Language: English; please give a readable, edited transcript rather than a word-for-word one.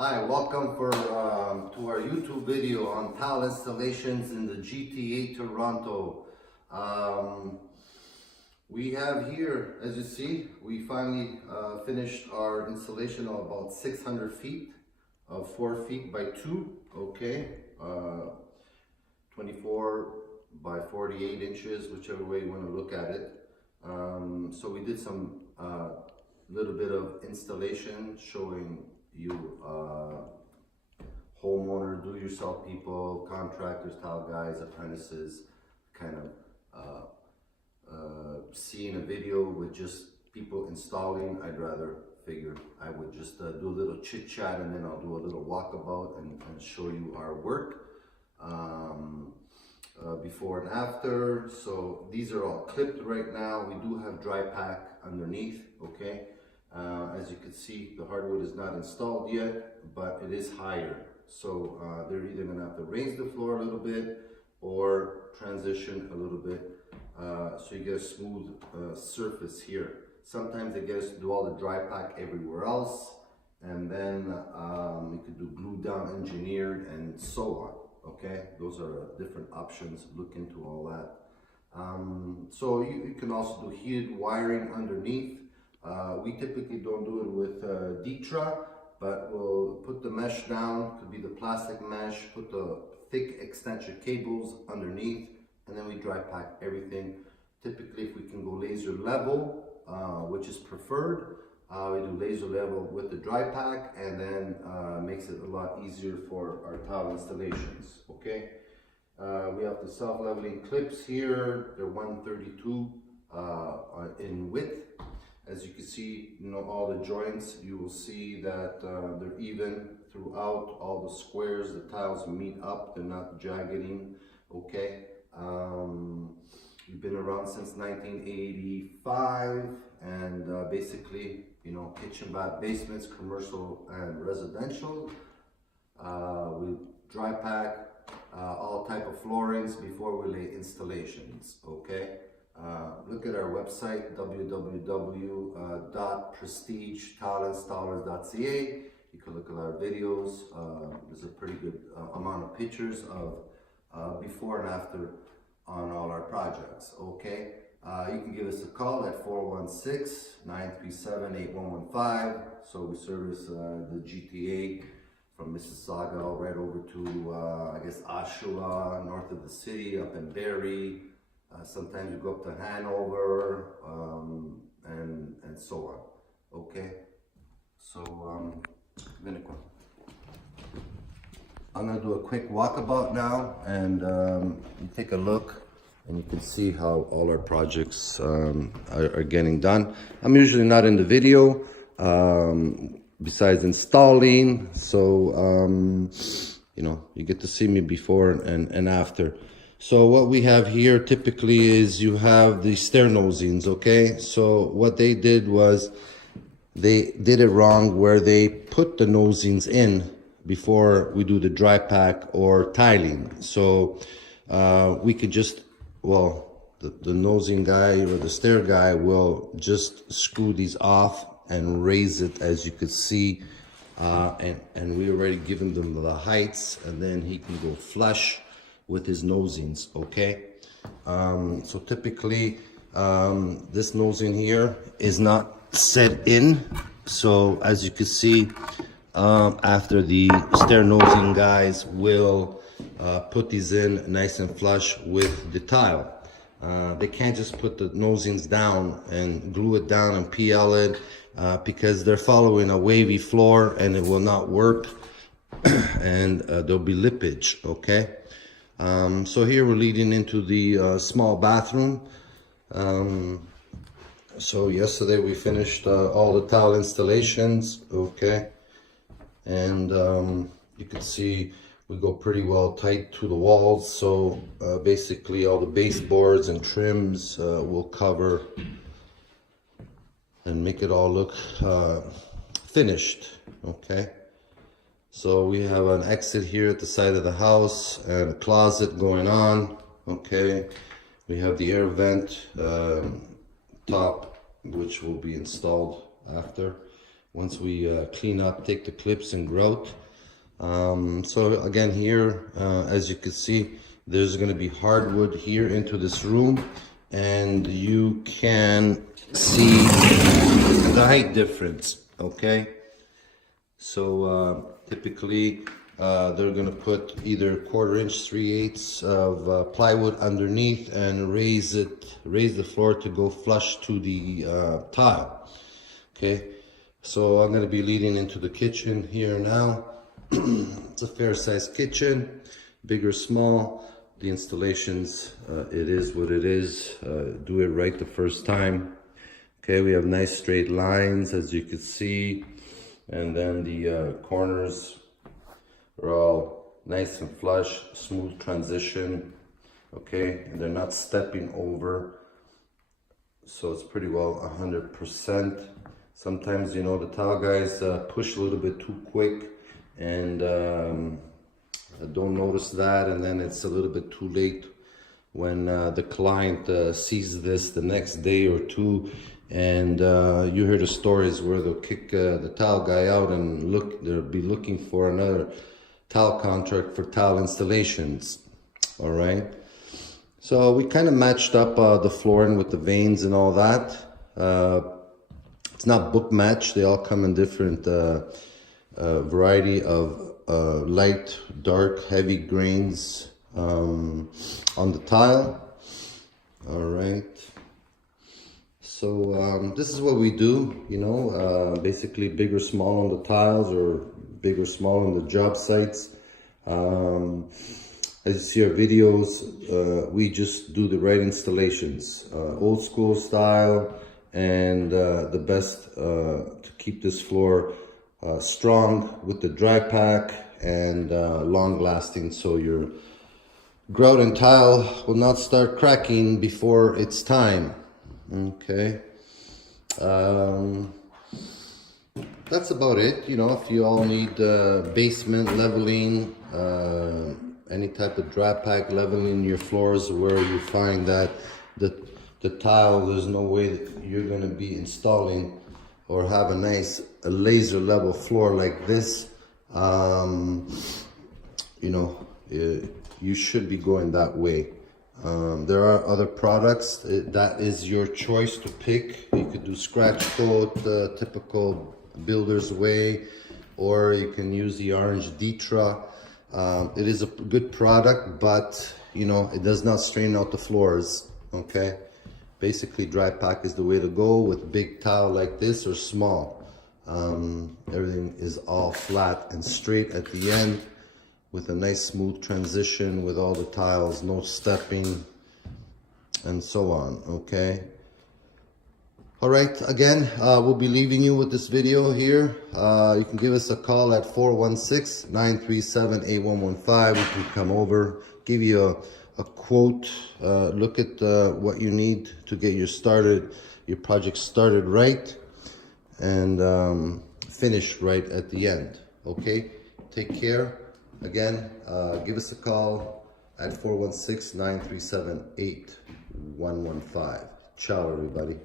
Hi, welcome to our YouTube video on tile installations in the GTA Toronto. We have here, as you see, we finally finished our installation of about 600 feet of 4 feet by 2, okay, 24 by 48 inches, whichever way you want to look at it. So we did some little bit of installation showing you homeowner, do-yourself people, contractors, tile guys, apprentices, kind of seeing a video with just people installing. I'd rather figure I would just do a little chit chat, and then I'll do a little walkabout and show you our work before and after. So these are all clipped right now. We do have dry pack underneath, okay. As you can see, the hardwood is not installed yet, but it is higher. So they're either gonna have to raise the floor a little bit or transition a little bit, so you get a smooth surface here. Sometimes they get us to do all the dry pack everywhere else, and then you could do glue down engineered and so on, okay? Those are different options. Look into all that. So you can also do heated wiring underneath. We typically don't do it with Ditra, but we'll put the mesh down, could be the plastic mesh, put the thick extension cables underneath, and then we dry pack everything. Typically, if we can go laser level, which is preferred, we do laser level with the dry pack, and then makes it a lot easier for our tile installations, okay? We have the self-leveling clips here. They're 132 in width. As you can see, all the joints, you will see that they're even throughout all the squares. The tiles meet up, they're not jaggeding, okay? We've been around since 1985, and basically, kitchen, bath, basements, commercial and residential. We dry pack all type of floorings before we lay installations, okay? Look at our website, www.precisionmarbleandtile.ca. You can look at our videos. There's a pretty good amount of pictures of before and after on all our projects, okay? You can give us a call at 416-937-8115. So we service the GTA from Mississauga right over to, I guess, Oshawa, north of the city, up in Barrie. Sometimes you go up to Hanover, and so on, okay? So I'm gonna do a quick walkabout now, and you take a look, and you can see how all our projects are getting done. I'm usually not in the video, besides installing, so you get to see me before and after. So what we have here typically is you have the stair nosings, okay? So what they did was they did it wrong, where they put the nosings in before we do the dry pack or tiling. So we could just, the nosing guy or the stair guy will just screw these off and raise it, as you could see. And we already given them the heights, and then he can go flush with his nosings, okay? So typically, this nosing here is not set in. So as you can see, after the stair nosing guys will put these in nice and flush with the tile. They can't just put the nosings down and glue it down and PL it, because they're following a wavy floor and it will not work, and there'll be lippage, okay? So here we're leading into the small bathroom. So yesterday we finished all the tile installations, okay? And you can see we go pretty well tight to the walls. So basically all the baseboards and trims will cover and make it all look finished, okay? So we have an exit here at the side of the house and a closet going on, okay? We have the air vent top, which will be installed after. once we clean up, take the clips and grout. So again here, as you can see, there's going to be hardwood here into this room, and you can see the height difference. Okay, so typically they're going to put either 1/4 inch, 3/8 of plywood underneath and raise the floor to go flush to the tile. Okay, so I'm going to be leading into the kitchen here now. It's a fair sized kitchen, big or small. The installations, it is what it is. Do it right the first time. Okay, we have nice straight lines, as you can see, and then the corners are all nice and flush, smooth transition. Okay, and they're not stepping over, so it's pretty well 100%. Sometimes, you know, the tile guys push a little bit too quick, and don't notice that, and then it's a little bit too late when the client sees this the next day or two, and you hear the stories where they'll kick the tile guy out and they'll be looking for another tile contract for tile installations. All right, so we kind of matched up the flooring with the veins and all that. It's not book matched. They all come in different variety of light, dark, heavy grains on the tile. All right, so this is what we do, you know, basically big or small on the tiles, or big or small on the job sites. As you see our videos, we just do the right installations, old school style, and the best to keep this floor strong with the dry pack and long lasting, so your grout and tile will not start cracking before it's time. Okay, that's about it. You know, if you all need basement leveling, any type of dry pack leveling your floors where you find that the tile, there's no way that you're going to be installing or have a laser level floor like this, you know, you should be going that way. There are other products that is your choice to pick. You could do scratch coat, typical builder's way, or you can use the orange Ditra. It is a good product, but you know, it does not straighten out the floors. Okay, basically dry pack is the way to go with big tile like this, or small. Everything is all flat and straight at the end, with a nice smooth transition with all the tiles, no stepping, and so on. Okay, all right, again, we'll be leaving you with this video here. You can give us a call at 416-937-8115. We can come over, give you a quote, look at what you need to get your project started right, and finish right at the end. Okay, take care. Again, give us a call at 416-937-8115. Ciao, everybody.